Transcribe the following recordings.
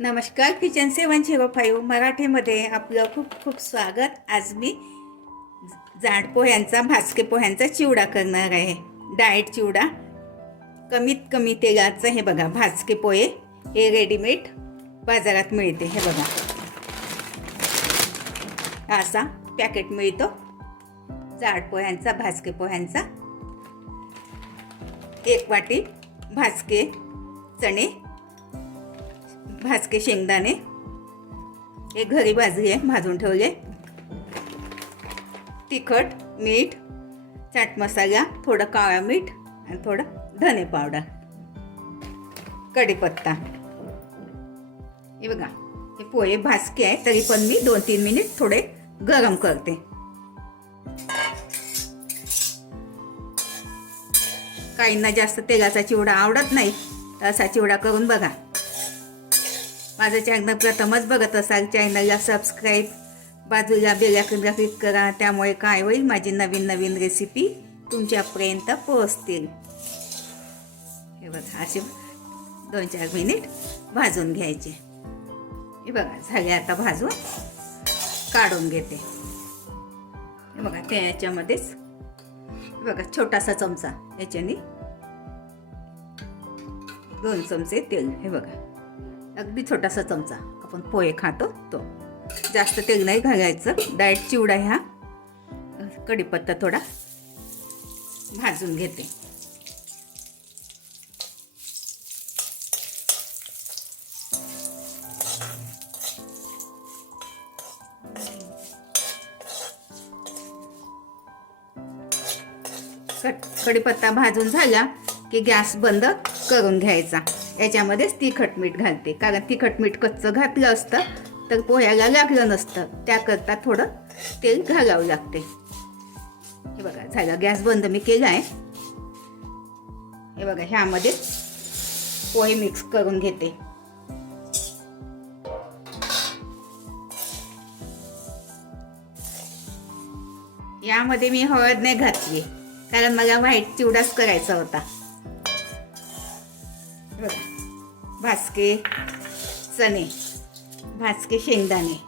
नमस्कार किचन सेवन zero five मराठीमध्ये आपलं खूप खूप स्वागत. आज मी जाड पोह्यांचा भाजके पोह्यांचा चिवडा करणार आहे. डाएट चिवडा. कमीत कमी तेलाचं हे बघा भाजके पोहे. हे रेडीमेड बाजारात मिळते हे बघा. असा पॅकेट मिळतो. जाड पोह्यांचा भाजके पोह्यांचा. एक वाटी भाजके चणे. भाजके शेंगदाणे. हे घरी भाजले भाजून ठेवले तिखट मीठ चाट मसाला थोडं काळा मीठ आणि थोडं धने पावडर. कढीपत्ता. हे बघा हे पोहे भाजके आहे तरी पण मी दोन तीन मिनिट थोडे गरम करते. काहींना जास्त तेलाचा चिवडा आवडत नाही तर असा चिवडा करून बघा. माझं चॅनल प्रथमच बघत असाल चॅनलला सबस्क्राईब बाजूला बेलाकडला क्लिक करा त्यामुळे काय होईल माझी नवीन नवीन रेसिपी तुमच्यापर्यंत पोहोचतील. हे बघा असे दोन चार मिनिट भाजून घ्यायचे. हे बघा झाले आता भाजून काढून घेते. हे बघा त्या याच्यामध्येच हे बघा छोटासा चमचा याच्याने दोन चमचे तेल हे बघा. अगदी छोटासा चमचा. आपण पोहे खातो तो. जास्त तेल नाही घालायचं. डाएट चिवडा ह्या. कढीपत्ता थोडा भाजून घेते. कट कढीपत्ता भाजून झाला. की गॅस बंद करून घ्यायचा. याच्यामध्येच तिखट मीठ घालते. कारण तिखट मीठ कच्चं घातलं असतं तर पोह्याला लागलं नसतं. त्याकरता थोडं तेल घालावं लागते. हे बघा झालं. गॅस बंद मी केला आहे. हे बघा ह्यामध्ये पोहे मिक्स करून घेते. यामध्ये मी हळद नाही घातली. कारण मला व्हाईट चिवडाच करायचा होता. बघा. भाजके चणे भास्के शेंगदाणे.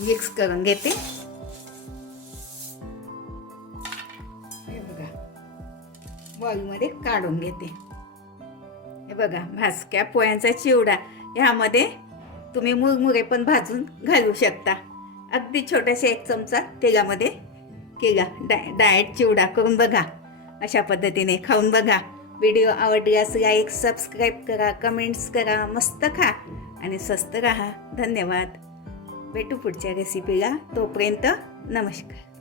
मिक्स करून घेते. हे बघा. बॉलमध्ये काढून घेते. हे बघा भासक्या पोह्यांचा चिवडा. ह्यामध्ये तुम्ही मुरमुरे पण भाजून घालू शकता. अगदी छोट्याशा एक चमचा तेलामध्ये केला. डाय डाएट चिवडा करून बघा. अशा पद्धतीने खाऊन बघा. व्हिडिओ आवडल्यास लाईक सबस्क्राईब करा कमेंट्स करा मस्त खा आणि स्वस्त राहा. धन्यवाद. भेटू पुढच्या रेसिपीला तोपर्यंत नमस्कार.